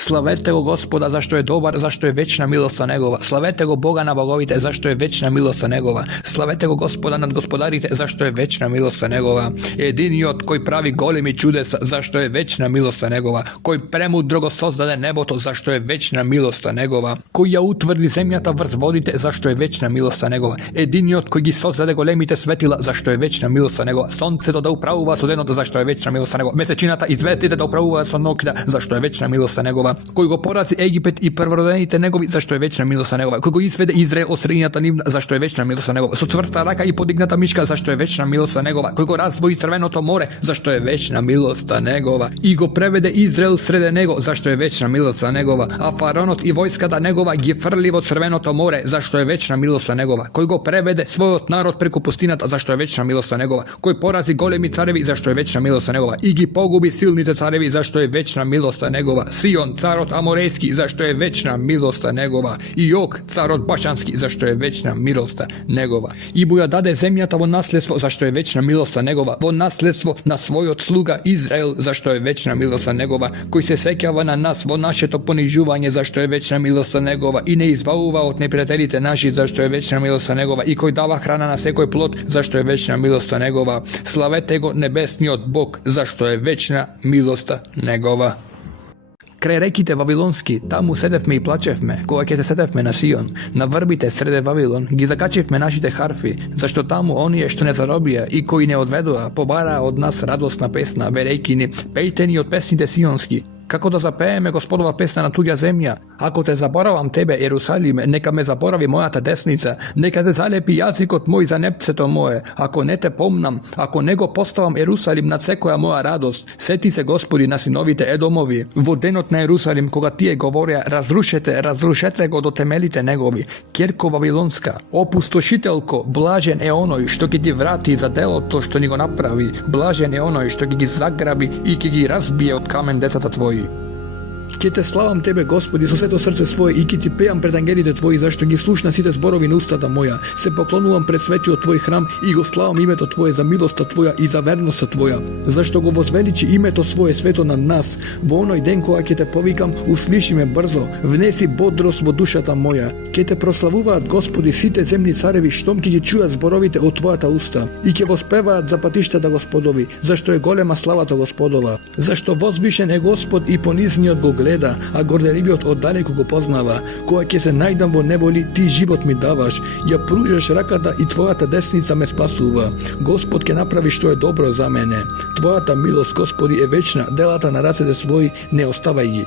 Slavete go Gospoda, zašto je dobar, zašto je večna milost njegova. Slavete go Boga na bogovite, zašto je večna milost njegova. Slavete go Gospoda nad gospodarite, zašto je večna milost njegova. Jedini od koji pravi golemi čudesa, zašto je večna milost njegova. Koji premudrogo sozdade neboto, zašto je večna milost njegova. Koji ja utvrdi zemljata vrz vodite, zašto je večna milost njegova. Jedini od koji sozdade golemite svetila, zašto je večna milost njegova. Sonce da upravu vas od jednota, zašto je večna milost njegova. Mesečinata izvestite da upravu vas od nokta, zašto je večna milost njegova. Koji go porazi Egipet i prvorodenite njegovi, zašto je večna milost njegova. Koji go izvede Izrael od sredinjata nivna, zašto je večna milost njegova. Su cvrsta raka i podignata miška, zašto je večna milost njegova. Koji go razdvoji crvenoto more, zašto je večna milost njegova. I go prevede Izrael srede nego, zašto je večna milost njegova. A faraonot i vojska da njegova gifrljivo crvenoto more, zašto je večna milost njegova. Koji go prevede svoj narod preko pustinata, zašto je večna milost njegova. Koji porazi golemi carevi, zašto je večna milost njegova. I gi pogubi silnite carevi, zašto je večna milost njegova. Sion, carot amorejski, zašto je večna milost njegova. I Og, carot bašanski, zašto je večna milost njegova. I buja dade zemljata vo nasljedstvo, zašto je večna milost njegova. Vo nasljedstvo na svoj od sluga Izrael, zašto je večna milost njegova. Koji se sekjava na nas vo naše to ponižuvanje, zašto je večna milost njegova. I ne izbavuva od neprijateljite naši, zašto je večna milost njegova. I koji dava hrana na sekoj plot, zašto je večna milost njegova. Slavete go nebesni od Bog, zašto je večna milost njegova. Kraj rekite Vavilonski, tamu sedevme i plačevme, koga se sedevme na Sion, na vrbite srede Vavilon, gi zakačevme našite harfi, zašto tamo onije što ne zarobija i koji ne odvedua, pobara od nas radosna pesna, verejkini, pejteni od pesnite Sionski. Kako da zapejeme Gospodova pesna na tuđa zemlja? Ako te zaboravam tebe, Jerusalime, neka me zaboravi moja ta desnica, neka se zalepi jazik od moj za nepceto moje, ako ne te pomnam, ako nego postavam Jerusalim nad sekoja moja radost, seti se Gospodi na sinovite Edomovi, vodenot na Jerusalim, koga ti je govoria, razrušete go do temelite negovi, kjerko Vavilonska, opustošiteljko, blažen je onoj što ki ti vrati za delo to što ni go napravi, blažen je onoj što ki gi zagrabi i ki gi razbije od kamen decata tvoji. Ке те славам тебе, Господи, со сето срце свое и ке ти пеам пред ангелите Твои, зашто ги слушна сите зборови на устата моја. Се поклонувам пред светиот Твој храм и го славам името Твое за милоста Твоја и за верноста Твоја. Зашто го возвеличи името Свое свето над нас. Во оној ден кога ќе те повикам, услиши ме брзо, внеси бодрост во душата моја. Ке те прославуваат, Господи, сите земни цареви, штом ќе ги чујат зборовите од Твојата уста и ќе воспеваат за патиштата Господови, зашто е голема славата Господова. Зашто возвишен е Господ и понизниот го гледа, а горделивиот оддалеку го познава. Кога ќе се најдам во неволи, ти живот ми даваш, ја пружаш раката и Твојата десница ме спасува. Господ ќе направи што е добро за мене. Твојата милост, Господи, е вечна, делата на рацете своји не оставај ги.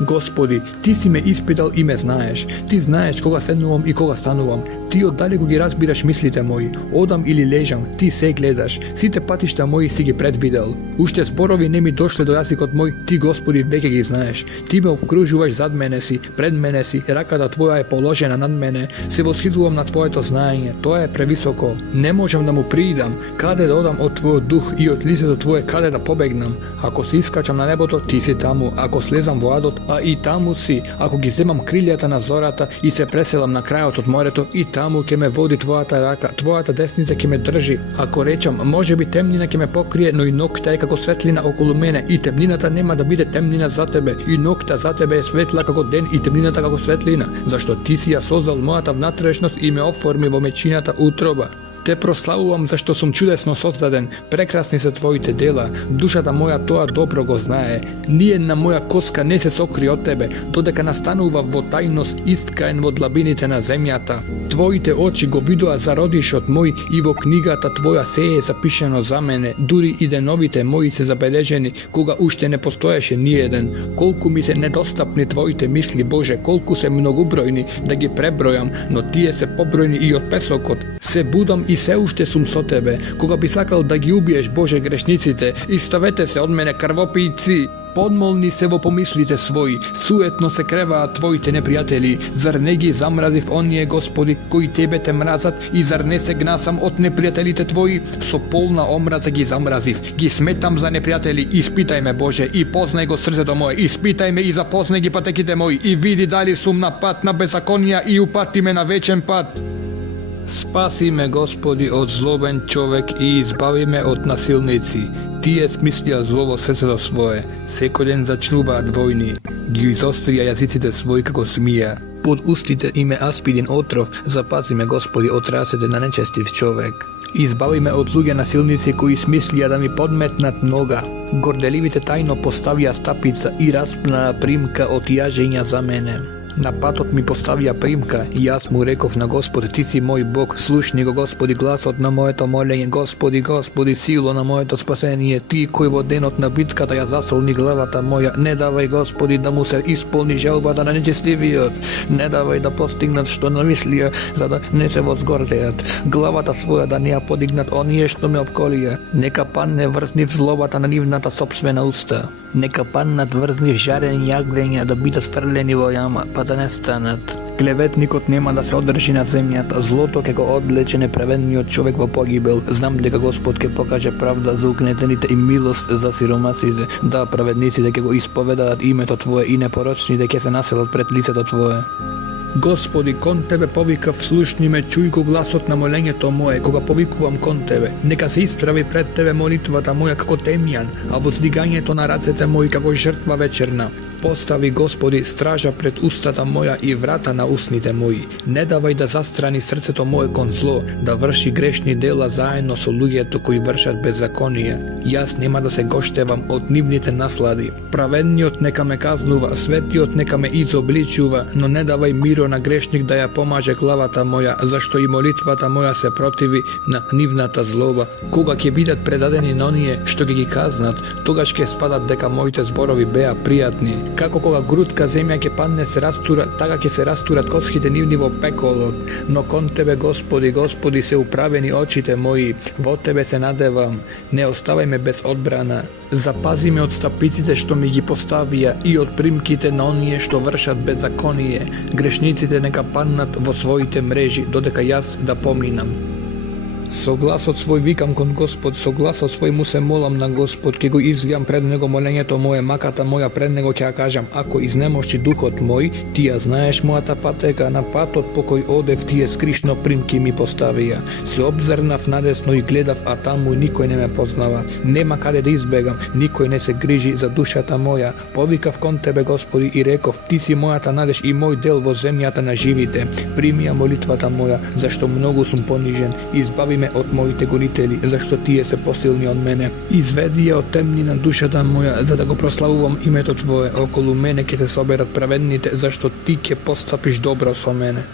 Господи, Ти си ме испитал и ме знаеш. Ти знаеш кога седнувам и кога станувам. Ти оддалеку ги разбираш мислите мои. Одам или лежам, Ти се гледаш. Сите патишта мои си ги предвидел. Уште зборови не ми дошле до јазикот мој, Ти, Господи, веќе ги знаеш. Ти ме окружуваш зад мене си, пред мене си, раката Твоја е положена над мене. Се восхитувам на Твоето знаење, тоа е превисоко. Не можам да му приидам. Каде да одам од Твојот дух и од лицето Твое каде да побегнам? Ако се искачам на небото, Ти си таму. Ако слезам во адот, а и таму си. Ако ги земам крилјата на зората и се преселам на крајот од морето, и таму ќе ме води Твојата рака, Твојата десница ќе ме држи. Ако речам, може би темнина ќе ме покрие, но и ноќта е како светлина околу мене, и темнината нема да биде темнина за тебе, и ноќта за тебе е светла како ден, и темнината како светлина, зашто Ти си ја создал мојата внатрешност и ме оформи во мечината утроба. Те прославувам зашто сум чудесно создаден, прекрасни се Твоите дела, душата моја тоа добро го знае. Ниедна моја коска не се сокри од Тебе, додека настанува во тајност искаен во длабините на земјата. Твоите очи го видоа зародишот мој и во книгата Твоја се е запишено за мене, дури и деновите мои се забележени, кога уште не постоеше ниеден. Колку ми се недостапни Твоите мисли, Боже, колку се многубројни да ги пребројам, но Тие се побројни и од песокот. Се будам и се уште сум со Тебе, кога би сакал да ги убиеш, Боже, грешниците, и ставете се од мене крвопийци. Подмолни се во помислите своји, суетно се креваат Твоите непријатели, зар не ги замразив оние, Господи, кои Тебе те мразат, и зар не се гнасам од непријателите Твои? Со полна омраза ги замразив, ги сметам за непријатели, испитај ме, Боже, и познај го срцето мое, испитај ме и запознај ги патеките мои, и види дали сум на пат на беззаконија и упати ме на вечен пат. Спаси ме, Господи, од злобен човек и избави ме од насилници. Ti je smislija zlovo srcето svoje, всеки ден зачнуваат војни, ги изострија јазиците своји како смија. Под устите име аспидин отров, запази ме Господи од рацете на нечестив човек. Избави ме од луѓе насилници кои смислија да ми подметнат нога. Горделивите тајно поставија стапица и распнаа примка од јажења за мене. На патот ми поставија примка и јас му реков на Господ, ти си мој Бог, слушни го Господи гласот на моето молење, Господи, Господи, сило на моето спасение, ти кој во денот на битката ја засолни главата моја, не давај Господи да му се исполни желбата на нечестивиот, не давај да постигнат што намислија, за да не се возгордеат, главата своја да не ја подигнат оние што ме обколија, нека падне врз нив злобата на нивната сопствена уста. Нека паднат врз нив жарени јаглења да бидат фрлени во јама, па да не станат. Клеветникот нема да се одржи на земјата, злото ќе го одлече неправедниот човек во погибел. Знам дека Господ ќе покаже правда за угнетените и милост за сиромасите. Да, праведниците ќе го исповедаат името Твое и непорочните ќе се населат пред лицето Твое. Господи, кон Тебе повикав, слушни ме, чуј го гласот на молењето мое, кога повикувам кон Тебе. Нека се исправи пред Тебе молитвата моја како темјан, а воздигањето на рацете мои како жртва вечерна. Постави, Господи, стража пред устата моја и врата на устните мои. Не давај да застрани срцето мое кон зло, да врши грешни дела заедно со луѓето кои вршат беззаконие. Јас нема да се гоштевам од нивните наслади. Праведниот нека ме казнува, светиот нека ме изобличува, но не давај миро на грешник да ја помаже главата моја, зашто и молитвата моја се противи на нивната злоба. Кога ќе бидат предадени на оние што ги казнат, тогаш ќе сватат дека моите зборови беа пријатни. Како кога грудка земја ќе падне се растура, така ќе се растурат косхите нивни во пеколот. Но кон Тебе, Господи, Господи, се управени очите мои, во Тебе се надевам, не оставај ме без одбрана. Запази ме од стапиците што ми ги поставија и од примките на оние што вршат беззаконие. Грешниците нека паднат во своите мрежи, додека јас да поминам. Со гласот свој викам кон Господ, со гласот свој му се молам на Господ, ќе го излијам пред него молењето мое, маката моја пред него ќе ја кажам, ако изнемошти духот мој, ти ја знаеш мојата патека, на патот по кој одев тие скришно примки ми поставија. Се обзрнав надесно и гледав, а таму никој не ме познава. Нема каде да избегам, никој не се грижи за душата моја. Повикав кон Тебе, Господи, и реков, ти си мојата надеж и мој дел во земјата на живите. Прими ја молитвата моја, зашто многу сум понижен, избави ме од моите гонители, зашто тие се посилни од мене. Изведи ја од темнина душата моја, за да го прославувам името Твое. Околу мене ќе се соберат праведните, зашто ти ќе постапиш добро со мене.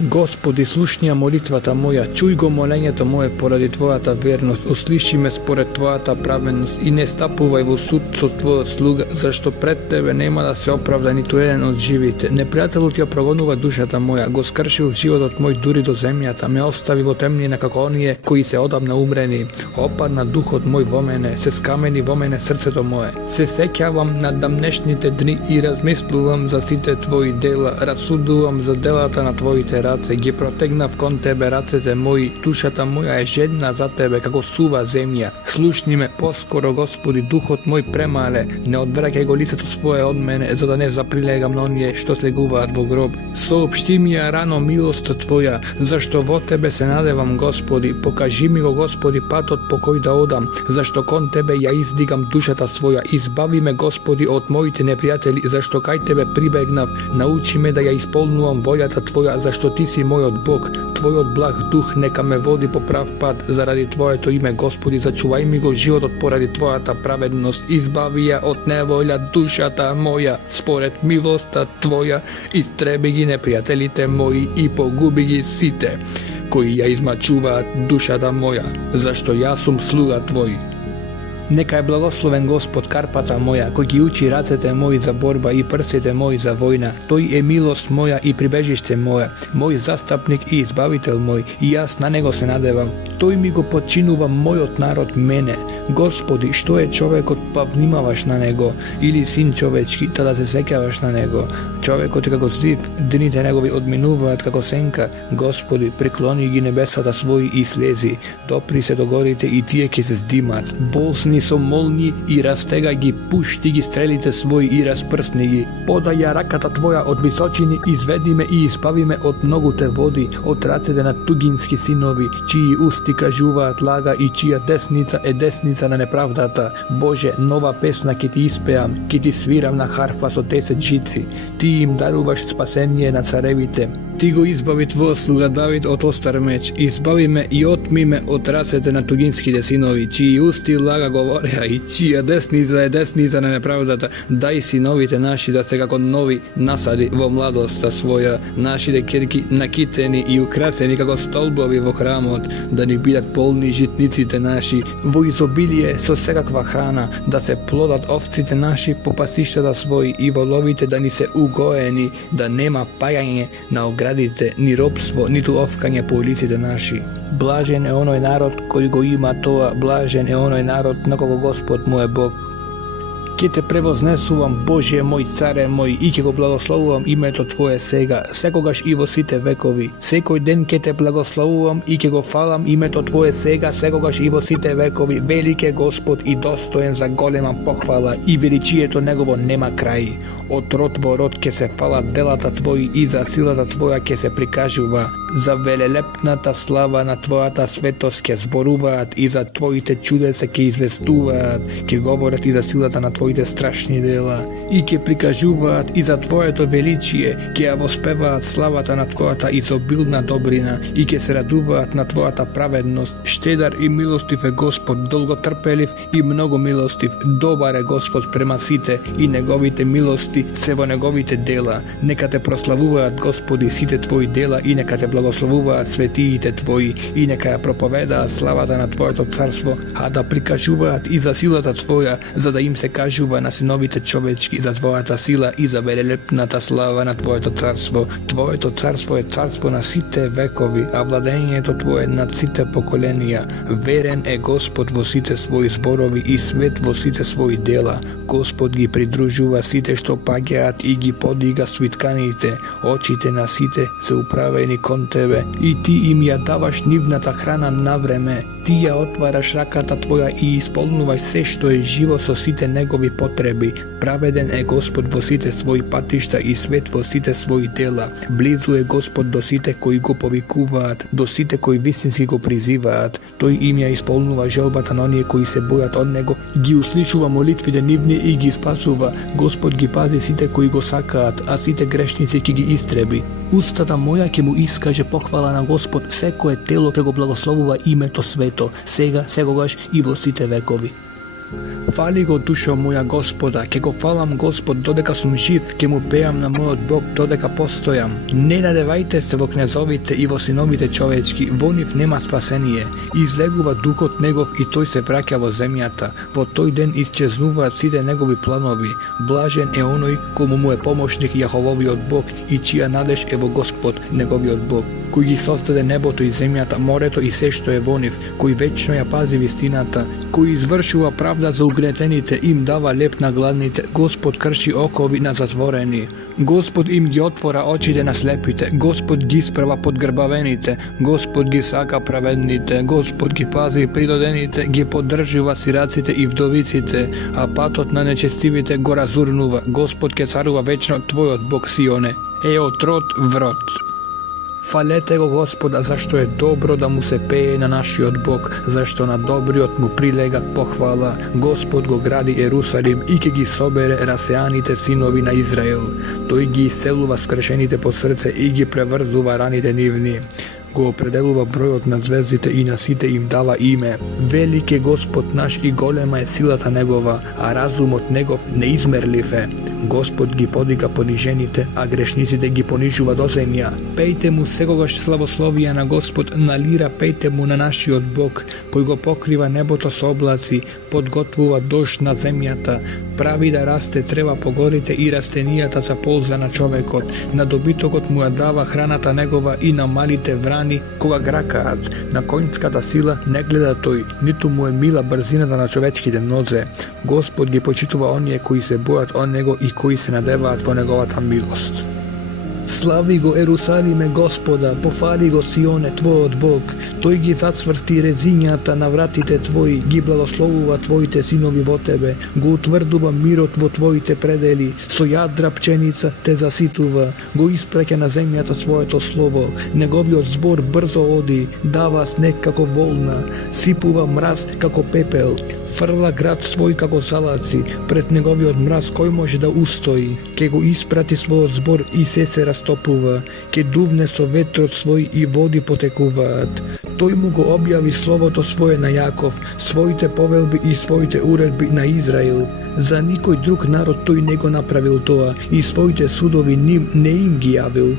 Господи, слушни ја молитвата моја, чуј го молењето мое поради Твојата верност, услиши ме според Твојата праведност и не стапувај во суд со Твојот слуга, зашто пред Тебе нема да се оправда ниту еден од живите. Непријателот ја прогонува душата моја, го скршил животот мој дури до земјата, ме остави во темнина како оние кои се одамна умрени. Опадна духот мој во мене, се скамени во мене срцето мое. Се сеќавам на дамнешните дни и размислувам за сите Твои дела, расудувам за делата на Твоите раце, ги протегнав кон Тебе рацете мои, душата моја е жедна за Тебе како сува земја. Слушни ме поскоро, Господи, духот мој премале, не одвраќај го лицето свое од мене, за да не заприлегам на оние што слегуваат во гроб. Соопшти ми ја рано милост Твоја, зашто во Тебе се надевам, Господи, покажи ми го, Господи, патот по кој да одам, зашто кон Тебе ја издигам душата своја, избави ме, Господи, од моите непријатели, зашто кај Тебе прибегнав, научи ме да ја исполнувам волјата Твоја, зашто Ти си мојот Бог, Твојот благ дух нека ме води по прав пат, заради Твоето име, Господи, зачувај ми го животот поради Твојата праведност, избави ја од неволја душата моја, според милоста Твоја, истреби ги непријателите мои и погуби ги сите, кои ја измачуваат душата моја, зашто јас сум слуга Твој. Нека е благословен Господ карпата моја, кој ги учи рацете мои за борба и прстите мои за војна. Тој е милост моја и прибежиште моја, мој застапник и избавител мој, и јас на него се надевам. Тој ми го подчинува мојот народ мене. Господи, што е човекот, па внимаваш на него, или син човечки, та да се сеќаваш на него. Човекот е како зив, дните негови одминуваат како сенка. Господи, преклони ги небесата своји и слези, допри се до горите и тие ќе се здимат. Болсни Stani со молни и растега ги, пушти ги стрелите своји и распрсни ги. Подај ја раката твоја од височини, изведи ме и избави ме од многуте води, од рацете на тугински синови, чии усти кажуваат лага и чија десница е десница на неправдата. Боже, нова песна ќе ти испеам, ќе ти свирам на харфа со 10 жици. Ти им даруваш спасение на царевите. Ти го избави твоја слуга Давид од остар меч, избави ме и отми ме од рацете на тугинските синови, чии усти лага говореа и чија десница е десница на неправдата. Дај синовите наши да се како нови насади во младоста своја, нашите ќерки накитени и украсени како столбови во храмот, да ни бидат полни житниците наши, во изобилие со секаква храна, да се плодат овците наши по пасиштата своји и воловите да ни се угоени, да нема паѓање на оградите, ни робство, ниту овкање по улиците наши. Блажен е оној народ кој го има тоа, блажен е оној народ на кого Господ му е Бог. Ке те превознесувам, Боже мој, царе мој, и ќе го благословувам името Твое сега, секогаш и во сите векови. Секој ден ке те благословувам и ќе го фалам името Твое сега, секогаш и во сите векови. Велик е Господ и достоен за голема похвала, и величието Негово нема крај. Од род во род ке се фалат делата Твои и за силата Твоја ке се прикажува. За велелепната слава на Твојата светост ке зборуваат и за Твоите чудеса ке известуваат, ке говорат и за силата на Твоите страшни дела и ке прикажуваат и за Твоето величие, ке ја воспеваат славата на Твојата изобилна добрина и ке се радуваат на Твојата праведност. Штедар и милостив е Господ, долготрпелив и многу милостив. Добар е Господ према сите и Неговите милости се во Неговите дела. Нека те прославуваат Господи сите Твои дела и нека те благословуваат светиите Твои и нека ја проповедаат славата на Твоето царство, а да прикажуваат и за силата Твоја, за да им се кажува на синовите човечки за Твојата сила и за велелепната слава на Твоето царство. Твоето царство е царство на сите векови, а владењето Твое над сите поколенија. Верен е Господ во сите своји зборови и свет во сите своји дела. Господ ги придружува сите што паѓаат и ги подига свитканите. Очите на сите се управени кон Тебе и Ти им ја даваш нивната храна на време. Ти ја отвараш раката Твоја и исполнуваш се што е живо со сите Негови потреби. Праведен е Господ во сите своји патишта и свет во сите своји дела. Близу е Господ до сите кои го повикуваат, до сите кои вистински го призиваат. Тој им ја исполнува желбата на оние кои се бојат од Него, ги услишува молитвите нивни и ги спасува. Господ ги пази сите кои го сакаат, а сите грешници ќе ги истреби. Устата моја ќе му искаже похвала на Господ, секое тело ќе го благословува името свето, сега, секогаш и во сите векови. Фали го душо моја Господа, ке го фалам Господ додека сум жив, ке му пеам на мојот Бог додека постојам. Не надевајте се во кнезовите и во синовите човечки, во нив нема спасение. Излегува духот Негов и тој се враќа во земјата. Во тој ден исчезнуваат сите Негови планови. Блажен е оној кому му е помошник Јахововиот Бог и чија надеж е во Господ, Неговиот Бог, кој ги создаде небото и земјата, морето и се што е во нив, кој вечно ја пази вистината, кој извршува правда за угнетените, им дава леп на гладните, Господ крши окови на затворени. Господ им ги отвора очите на слепите, Господ ги исправа подгрбавените, Господ ги сака праведните, Господ ги пази придодените, ги поддржува сираците и вдовиците, а патот на нечестивите го разурнува. Господ ке царува вечно, Твојот Бог Сионе е од род в род. Фалете го Господа, зашто е добро да му се пее на нашиот Бог, зашто на добриот му прилега похвала. Господ го гради Ерусалим и ќе ги собере расеаните синови на Израел. Тој ги исцелува скршените по срце и ги преврзува раните нивни. Го определува бројот на звездите и на сите им дава име. Велик е Господ наш и голема е силата Негова, а разумот Негов неизмерлив е. Господ ги подига понижените, а грешниците ги понижува до земја. Пејте му секогаш славословија на Господ, на лира пејте му на нашиот Бог, кој го покрива небото со облаци, подготвува дожд на земјата, прави да расте трева по горите и растенијата за полза на човекот. На добитокот му ја дава храната Негова и на малите врани кога гракаат. На коњската сила не гледа тој, ниту му е мила брзината на човечките нозе. Господ ги почитува оние кои се бојат од Него и кои се надеваат во Неговата милост. Slavi go Jerusalime Gospoda, pohvali go Sione tvoj Bog, toj gi zacvrsti rezinjata na vratite tvoji, gi blagoslovува tvojite sinovi vo tebe, go utvrdува mirot vo tvojite predeli, so jadra pčenica te zasitува, go ispraća na zemljata svojeto slovo, negovio zbor brzo odi, dava sneg kako volna, sipuva mraz kako pepel, frla grad svoj kako zalaci, pred negovio mraz koji može da ustoji, ke go isprati svoj zbor i se rastopuva, ke duvne so vetrot svoj i vodi potekuvat. Toj mu go objavi slovo to svoje na Jakov, svojite povelbi i svojite uredbi na Izrael. Za nikoj drug narod toj nego napravil toa i svojite sudovi ne im gi javil.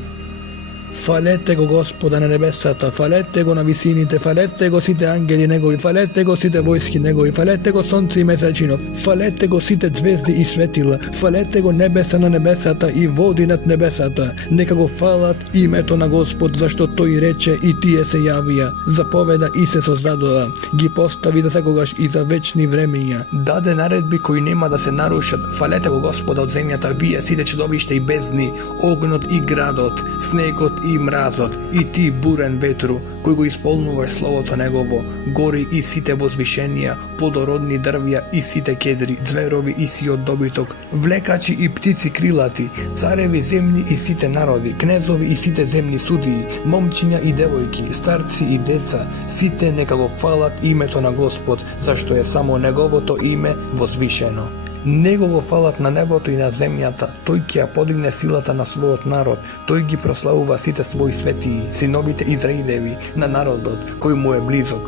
Falete go Gospoda na nebesata, falete go na visiните, falete go site angeli negovi, falete go site vojski negovi, falete go sonce i mesečino, falete go site zvezdi i svetila, falete go nebesa na nebesata i vodi nad nebesata, neka go falat imeto na Gospod, zašto to i reče i tije se javija, zapoveda i se sozdadoa, gi postavi za svakogaš i za večni vremenja. Dade naredbi koji nema da se narušat, falete go Gospoda od zemljata, vije site čedovište i bezni, ognot i gradot, snegot i mrazot, i ti buren vetru, koji go ispolnuvaš slovoto negovo, gori i site vozvišenija, plodorodni drvja i site kedri, zverovi i si od dobitog, vlekači i ptici krilati, carevi zemlji i site narodi, knezovi i site zemlji sudiji, momčinja i devojki, starci i deca, site neka go falat imeto na Gospod, zašto je samo negovo to ime vozvišeno. Nego go falat na neboto i na zemljata, toj kja podigne silata na svojot narod, toj gi proslavuva site svoj svetiji, sinovite Izrailjevi, na narodot, koji mu je blizog.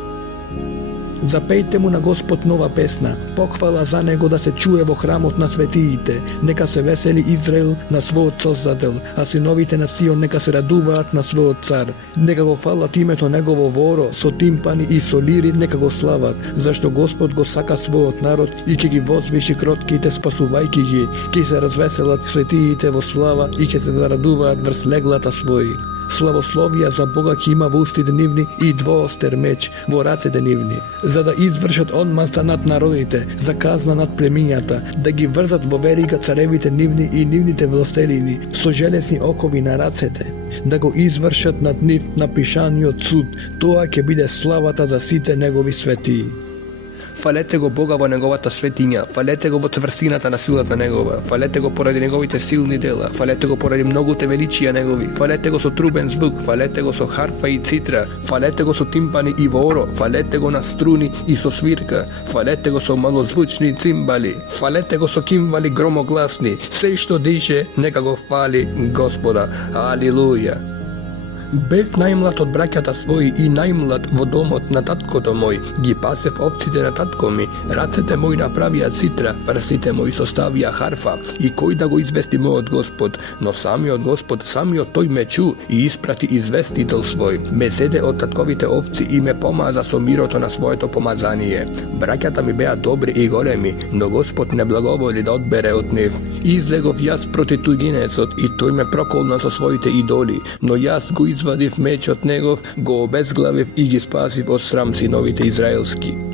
Zapejte mu na Gospod nova pesna, pohvala za nego da se čuje vo hramot na svetijite, neka se veseli Izrael na svoj sozadel, a sinovite na Sion neka se raduvat na svoj car, neka go falat imeto negovo voro, so timpani i so liri neka go slavat, zašto Gospod go saka svoj narod i ke gi vozviši krotkite spasuvajki gi, ki se razveselat svetijite vo slava i ke se zaraduvat vrs leglata svoji. Slavoslovija za Boga ki ima v usti denivni i dvooster meč vo race denivni, za da izvršat on masa nad narodite, za kazna nad pleminjata, da gi vrzat vo veriga carevite nivni i nivnite vlastelini, so želesni okovi na racete, da go izvršat nad niv na pišanju cud, toa ke bide slavata za site negovi svetiji. Falete go Boga vo negovata svetinja, falete go vo cvrstiната na силата негова, falete го поради неговите силни дела, falete го поради многуте величија негови, falete го со трубен звук, falete го со харфа и цитра, falete го со тимпани и воро, falete го на струни и со свирка, falete го со малозвучни цимбали, falete го со кимвали громогласни, се што дише нека го фали Господа. Алилуја. Бев најмлад од браќата своји и најмлад во домот на таткото мој, ги пасев овците на татко ми, рацете мои направија цитра, прсите мои составија харфа, и кој да го извести мојот Господ, но самиот Господ, самиот тој ме чу и испрати известител свој, ме зеде од татковите овци и ме помаза со мирото на своето помазание. Браќата ми беа добри и големи, но Господ не благоволи да одбере од нив. Излегов јас проти туѓинецот и тој ме проколна со своите идоли, но јас го извадив мечот негов, го обезглавив и ги спасив од срам синовите израелски.